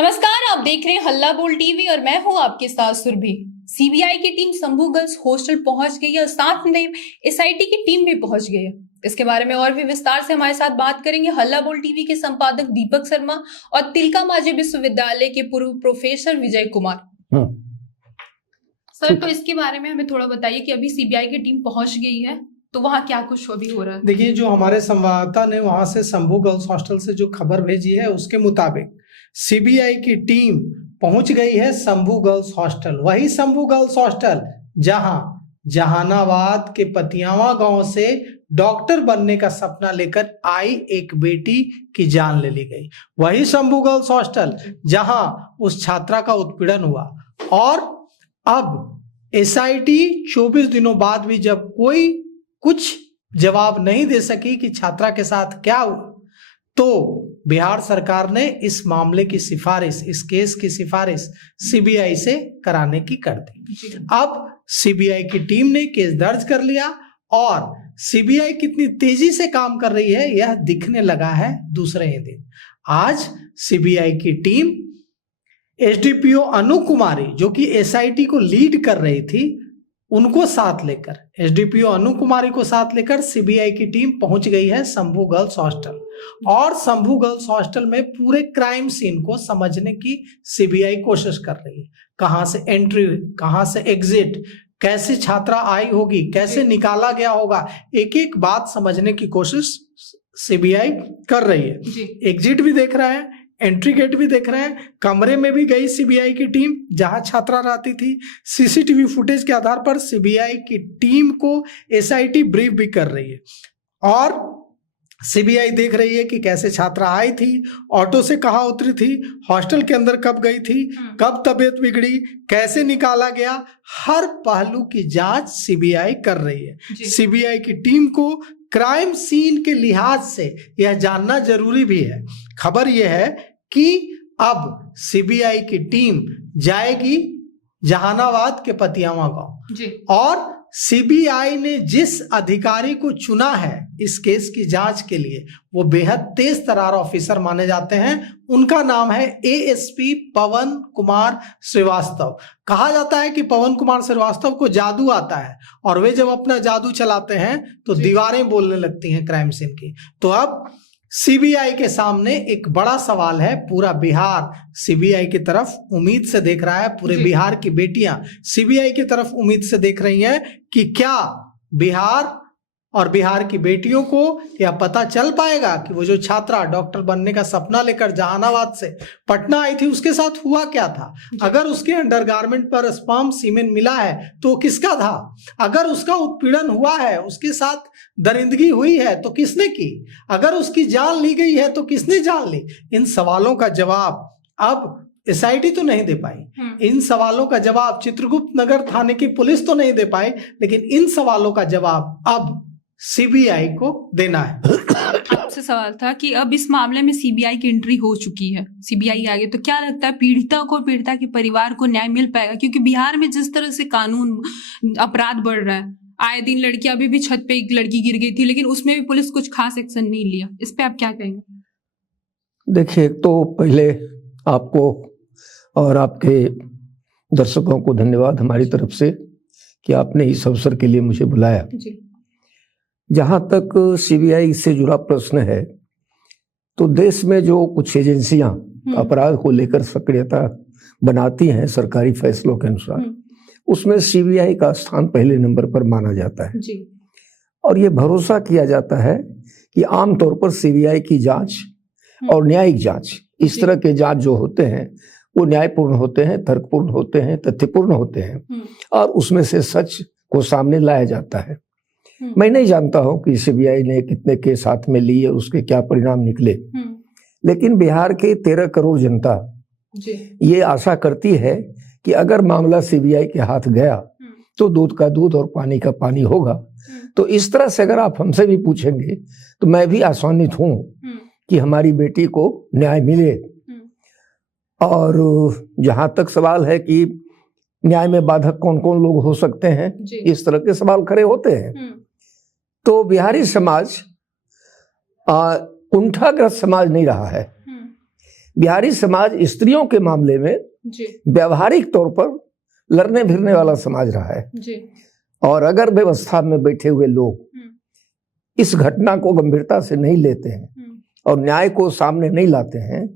नमस्कार, आप देख रहे हैं हल्ला बोल टीवी और मैं हूं आपके साथ सुरभि। सीबीआई की टीम शंभू गर्ल्स हॉस्टल पहुंच गई है और साथ में एसआईटी की टीम भी पहुंच गई है। इसके बारे में और भी विस्तार से हमारे साथ बात करेंगे हल्ला बोल टीवी के संपादक दीपक शर्मा और तिलका मांझी विश्वविद्यालय के पूर्व प्रोफेसर विजय कुमार। सर, तो इसके बारे में हमें थोड़ा बताइए कि अभी सीबीआई की टीम पहुंच गई है तो वहाँ क्या कुछ अभी हो रहा है। देखिए, जो हमारे संवाददाता ने वहां से शंभू गर्ल्स हॉस्टल से जो खबर भेजी है उसके मुताबिक सीबीआई की टीम पहुंच गई है शंभू गर्ल्स हॉस्टल। वही शंभू गर्ल्स हॉस्टल जहां जहानाबाद के पतियावा गांव से डॉक्टर बनने का सपना लेकर आई एक बेटी की जान ले ली गई। वही शंभू गर्ल्स हॉस्टल जहां उस छात्रा का उत्पीड़न हुआ। और अब एसआईटी 24 दिनों बाद भी जब कोई कुछ जवाब नहीं दे सकी कि छात्रा के साथ क्या हुआ, तो बिहार सरकार ने इस मामले की सिफारिश, इस केस की सिफारिश सीबीआई से कराने की कर दी। अब सीबीआई की टीम ने केस दर्ज कर लिया और सीबीआई कितनी तेजी से काम कर रही है यह दिखने लगा है दूसरे ही दिन। आज सीबीआई की टीम एसडीपीओ अनु कुमारी, जो कि एसआईटी को लीड कर रही थी, उनको साथ लेकर, एसडीपीओ अनु कुमारी को साथ लेकर सीबीआई की टीम पहुंच गई है शंभू गर्ल्स हॉस्टल। और शंभू गर्ल्स हॉस्टल में पूरे क्राइम सीन को समझने की सीबीआई कोशिश कर रही है। कहां से एंट्री हुई, कहां से एग्जिट, कैसे छात्रा आई होगी, कैसे निकाला गया होगा, एक एक बात समझने की कोशिश सीबीआई कर रही है। एग्जिट भी देख रहा है, एंट्री गेट भी देख रहे हैं, कमरे में भी गई सीबीआई की टीम जहां छात्रा रहती थी। सीसीटीवी फुटेज के आधार पर सीबीआई की टीम को एसआईटी ब्रीफ भी कर रही है और सीबीआई देख रही है कि कैसे छात्रा आई थी, ऑटो से कहाँ उतरी थी, हॉस्टल के अंदर कब गई थी, कब तबीयत बिगड़ी, कैसे निकाला गया, हर पहलू की जांच सीबीआई कर रही है। सीबीआई की टीम को क्राइम सीन के लिहाज से यह जानना जरूरी भी है। खबर यह है कि अब सीबीआई की टीम जाएगी जहानाबाद के पतियावा गांव और सीबीआई ने जिस अधिकारी को चुना है इस केस की जांच के लिए, वो बेहद तेज तर्रार ऑफिसर माने जाते हैं। उनका नाम है एएसपी पवन कुमार श्रीवास्तव। कहा जाता है कि पवन कुमार श्रीवास्तव को जादू आता है और वे जब अपना जादू चलाते हैं तो दीवारें बोलने लगती हैं क्राइम सीन की। तो अब सीबीआई के सामने एक बड़ा सवाल है। पूरा बिहार सीबीआई की तरफ उम्मीद से देख रहा है, पूरे बिहार की बेटियां सीबीआई की तरफ उम्मीद से देख रही हैं कि क्या बिहार और बिहार की बेटियों को यह पता चल पाएगा कि वो जो छात्रा डॉक्टर बनने का सपना लेकर जहानाबाद से पटना आई थी उसके साथ हुआ क्या था। अगर उसके अंडरगारमेंट पर स्पर्म सीमेन मिला है तो किसका था, अगर उसका उत्पीड़न हुआ है, उसके साथ दरिंदगी हुई है तो किसने की, अगर उसकी जान ली गई है तो किसने जान ली। इन सवालों का जवाब अब एसआईटी तो नहीं दे पाई, इन सवालों का जवाब चित्रगुप्त नगर थाने की पुलिस तो नहीं दे पाई, लेकिन इन सवालों का जवाब अब सीबीआई को देना है। आपसे सवाल था कि अब इस मामले में सीबीआई की एंट्री हो चुकी है, सीबीआई आगे, तो क्या लगता है पीड़िता को, पीड़िता के परिवार को न्याय मिल पाएगा? क्योंकि बिहार में जिस तरह से कानून अपराध बढ़ रहा है, आए दिन लड़कियां, अभी भी छत पे एक लड़की गिर गई थी लेकिन उसमें भी पुलिस कुछ खास एक्शन नहीं लिया। इस पे आप क्या कहेंगे? देखिए, तो पहले आपको और आपके दर्शकों को धन्यवाद हमारी तरफ से कि आपने इस अवसर के लिए मुझे बुलाया। जहां तक सीबीआई से जुड़ा प्रश्न है, तो देश में जो कुछ एजेंसियां अपराध को लेकर सक्रियता बनाती हैं सरकारी फैसलों के अनुसार, उसमें सीबीआई का स्थान पहले नंबर पर माना जाता है। और ये भरोसा किया जाता है कि आमतौर पर सीबीआई की जांच और न्यायिक जांच, इस तरह के जांच जो होते हैं वो न्यायपूर्ण होते हैं, तर्कपूर्ण होते हैं, तथ्यपूर्ण होते हैं और उसमें से सच को सामने लाया जाता है। मैं नहीं जानता हूं कि सीबीआई ने कितने केस हाथ में लिए, उसके क्या परिणाम निकले, लेकिन बिहार के 13 करोड़ जनता ये आशा करती है कि अगर मामला सीबीआई के हाथ गया तो दूध का दूध और पानी का पानी होगा। तो इस तरह से अगर आप हमसे भी पूछेंगे तो मैं भी आशान्वित हूं कि हमारी बेटी को न्याय मिले। और जहां तक सवाल है कि न्याय में बाधक कौन कौन लोग हो सकते हैं, इस तरह के सवाल खड़े होते हैं। तो बिहारी समाज कुंठाग्रस्त समाज नहीं रहा है। बिहारी समाज स्त्रियों के मामले में जी व्यवहारिक तौर पर लड़ने भिड़ने वाला समाज रहा है। जी और अगर व्यवस्था में बैठे हुए लोग इस घटना को गंभीरता से नहीं लेते हैं और न्याय को सामने नहीं लाते हैं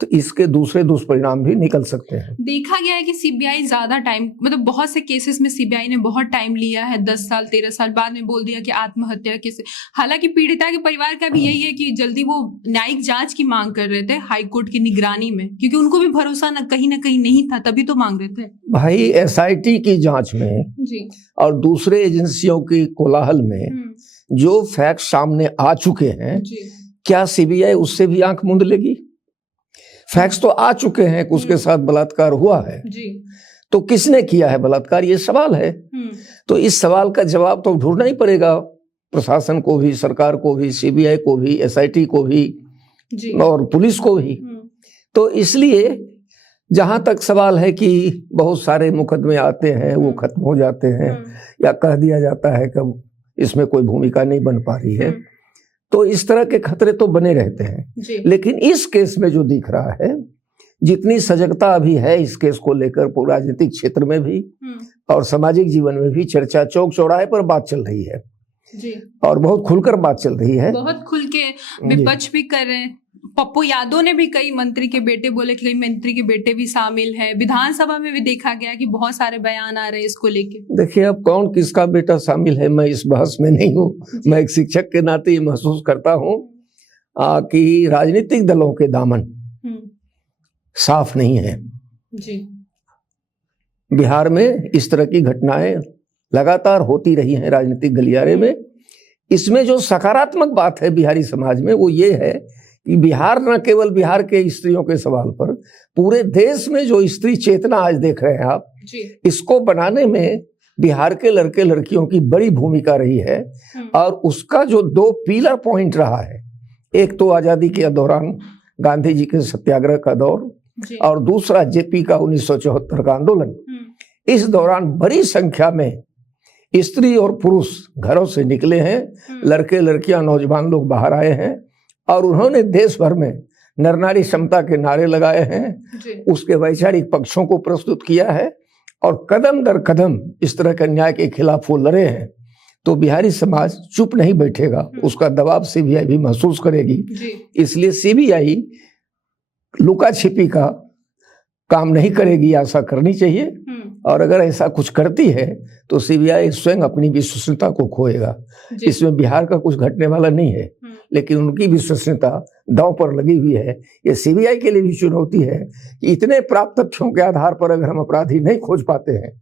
तो इसके दूसरे दुष्परिणाम भी निकल सकते हैं। देखा गया है कि सीबीआई ज्यादा टाइम, मतलब बहुत से केसेस में सीबीआई ने बहुत टाइम लिया है, 10 साल 13 साल, बाद में बोल दिया कि आत्महत्या केस। हालांकि पीड़िता के परिवार का भी यही है कि जल्दी वो न्यायिक जांच की मांग कर रहे थे हाईकोर्ट की निगरानी में, क्योंकि उनको भी भरोसा कहीं ना कहीं नहीं था, तभी तो मांग रहे थे। भाई एसआईटी की जांच में जी और दूसरे एजेंसियों की कोलाहल में जो फैक्ट सामने आ चुके हैं, जी क्या सीबीआई उससे भी आंख मूंद लेगी? फैक्ट्स तो आ चुके हैं कि उसके साथ बलात्कार हुआ है, जी तो किसने किया है बलात्कार, ये सवाल है। तो इस सवाल का जवाब तो ढूंढना ही पड़ेगा प्रशासन को भी, सरकार को भी, सीबीआई को भी, एसआईटी को भी जी और पुलिस को भी। तो इसलिए जहां तक सवाल है कि बहुत सारे मुकदमे आते हैं वो खत्म हो जाते हैं या कह दिया जाता है कि इसमें कोई भूमिका नहीं बन पा रही है, तो इस तरह के खतरे तो बने रहते हैं। जी लेकिन इस केस में जो दिख रहा है, जितनी सजगता अभी है इस केस को लेकर, राजनीतिक क्षेत्र में भी और सामाजिक जीवन में भी चर्चा चौक चौराहे पर बात चल रही है जी, और बहुत खुलकर बात चल रही है। बहुत खुल के विपक्ष भी कर रहे हैं। पप्पू यादव ने भी कई मंत्री के बेटे बोले कि कई मंत्री के बेटे भी शामिल हैं। विधानसभा में भी देखा गया कि बहुत सारे बयान आ रहे हैं इसको लेके। देखिए, अब कौन किसका बेटा शामिल है मैं इस बहस में नहीं हूँ। मैं एक शिक्षक के नाते ये महसूस करता हूँ कि राजनीतिक दलों के दामन साफ नहीं है। जी बिहार में इस तरह की घटनाएं लगातार होती रही हैं राजनीतिक गलियारे में। इसमें जो सकारात्मक बात है बिहारी समाज में वो ये है कि बिहार न केवल बिहार के स्त्रियों के सवाल पर, पूरे देश में जो स्त्री चेतना आज देख रहे हैं आप जी, इसको बनाने में बिहार के लड़के लड़कियों की बड़ी भूमिका रही है। और उसका जो 2 पिलर पॉइंट रहा है, एक तो आजादी के दौरान गांधी जी के सत्याग्रह का दौर और दूसरा जेपी का 1974 का आंदोलन। इस दौरान बड़ी संख्या में स्त्री और पुरुष घरों से निकले हैं, लड़के लड़कियां नौजवान लोग बाहर आए हैं और उन्होंने देश भर में नर नारी समता के नारे लगाए हैं, उसके वैचारिक पक्षों को प्रस्तुत किया है और कदम दर कदम इस तरह के अन्याय के खिलाफ वो लड़े हैं। तो बिहारी समाज चुप नहीं बैठेगा, उसका दबाव सीबीआई भी महसूस करेगी। इसलिए सीबीआई लुका छिपी का काम नहीं करेगी, आशा करनी चाहिए। और अगर ऐसा कुछ करती है तो सीबीआई स्वयं अपनी विश्वसनीयता को खोएगा। इसमें बिहार का कुछ घटने वाला नहीं है, लेकिन उनकी विश्वसनीयता दांव पर लगी हुई है। ये सीबीआई के लिए भी चुनौती है कि इतने प्राप्त तथ्यों के आधार पर अगर हम अपराधी नहीं खोज पाते हैं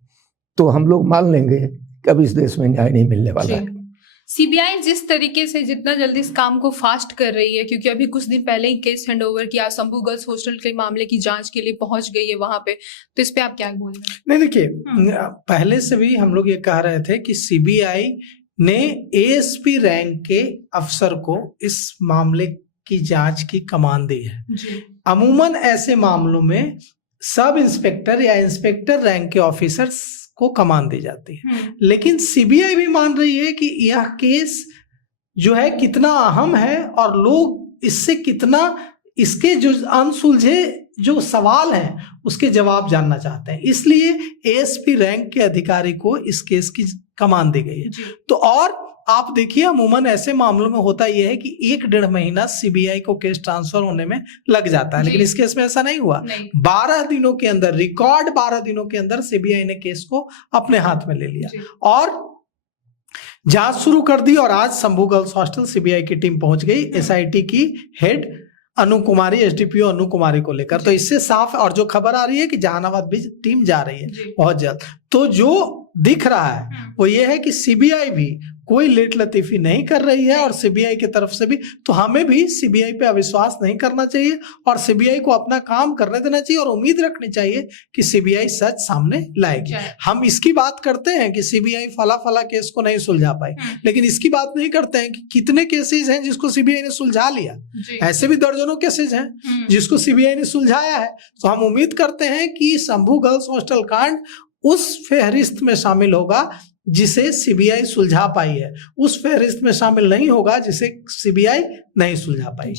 तो हम लोग मान लेंगे कि अब इस देश में न्याय नहीं मिलने वाला है। सीबीआई जिस तरीके से जितना जल्दी इस काम को फास्ट कर रही है, क्योंकि अभी कुछ दिन पहले ही केस हैंडओवर किया, शंभू गर्ल्स हॉस्टल के मामले की जांच के लिए पहुंच गई है वहां पे, तो इस पे आप क्या बोल रहे हैं? नहीं, देखिए, पहले से भी हम लोग ये कह रहे थे कि सीबीआई ने एएसपी रैंक के अफसर को इस मामले की जांच की कमान दी है। अमूमन ऐसे मामलों में सब इंस्पेक्टर या इंस्पेक्टर रैंक के ऑफिसर्स को कमान दी जाती है, लेकिन सीबीआई भी मान रही है कि यह केस जो है कितना अहम है और लोग इससे कितना, इसके जो अनसुलझे जो सवाल हैं उसके जवाब जानना चाहते हैं, इसलिए एएसपी रैंक के अधिकारी को इस केस की कमान दी गई है। तो और आप देखिए, अमूमन ऐसे मामलों में होता यह है कि 1-1.5 महीना सीबीआई को केस ट्रांसफर होने में लग जाता है, लेकिन इस केस में ऐसा नहीं हुआ। 12 दिनों के अंदर, रिकॉर्ड 12 दिनों के अंदर सीबीआई ने केस को अपने हाथ में ले लिया और जांच शुरू कर दी। और आज शंभू गर्ल्स हॉस्टल सीबीआई की टीम पहुंच गई एसआईटी की हेड अनु कुमारी, एसडीपीओ अनु कुमारी को लेकर। तो इससे साफ, और जो खबर आ रही है कि जहानाबाद भी टीम जा रही है बहुत जल्द। तो जो दिख रहा है वो ये है कि सीबीआई भी कोई लेट लतीफी नहीं कर रही है और सीबीआई की तरफ से भी, तो हमें भी सीबीआई पे अविश्वास नहीं करना चाहिए और सीबीआई को अपना काम करने देना चाहिए और उम्मीद रखनी चाहिए कि सीबीआई सच सामने लाएगी। हम इसकी बात करते हैं कि सीबीआई फला केस को नहीं सुलझा पाई, लेकिन इसकी बात नहीं करते हैं कि कितने केसेस हैं जिसको सीबीआई ने सुलझा लिया। ऐसे भी दर्जनों केसेस हैं जिसको सीबीआई ने सुलझाया है। तो हम उम्मीद करते हैं कि शंभू गर्ल्स हॉस्टल कांड उस फहरिस्त में शामिल होगा जिसे सीबीआई सुलझा पाई है, उस फहरिस्त में शामिल नहीं होगा जिसे सीबीआई नहीं सुलझा पाई।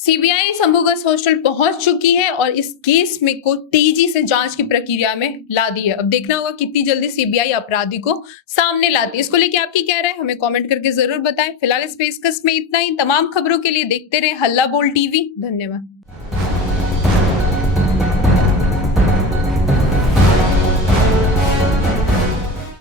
सीबीआई शंभू गर्ल्स हॉस्टल पहुंच चुकी है और इस केस में को तेजी से जांच की प्रक्रिया में ला दी है। अब देखना होगा कितनी जल्दी सीबीआई अपराधी को सामने लाती है। इसको लेके आपकी क्या राय है हमें कमेंट करके जरूर बताएं। फिलहाल इस पेशकश में इतना ही। तमाम खबरों के लिए देखते रहे हल्ला बोल टीवी। धन्यवाद।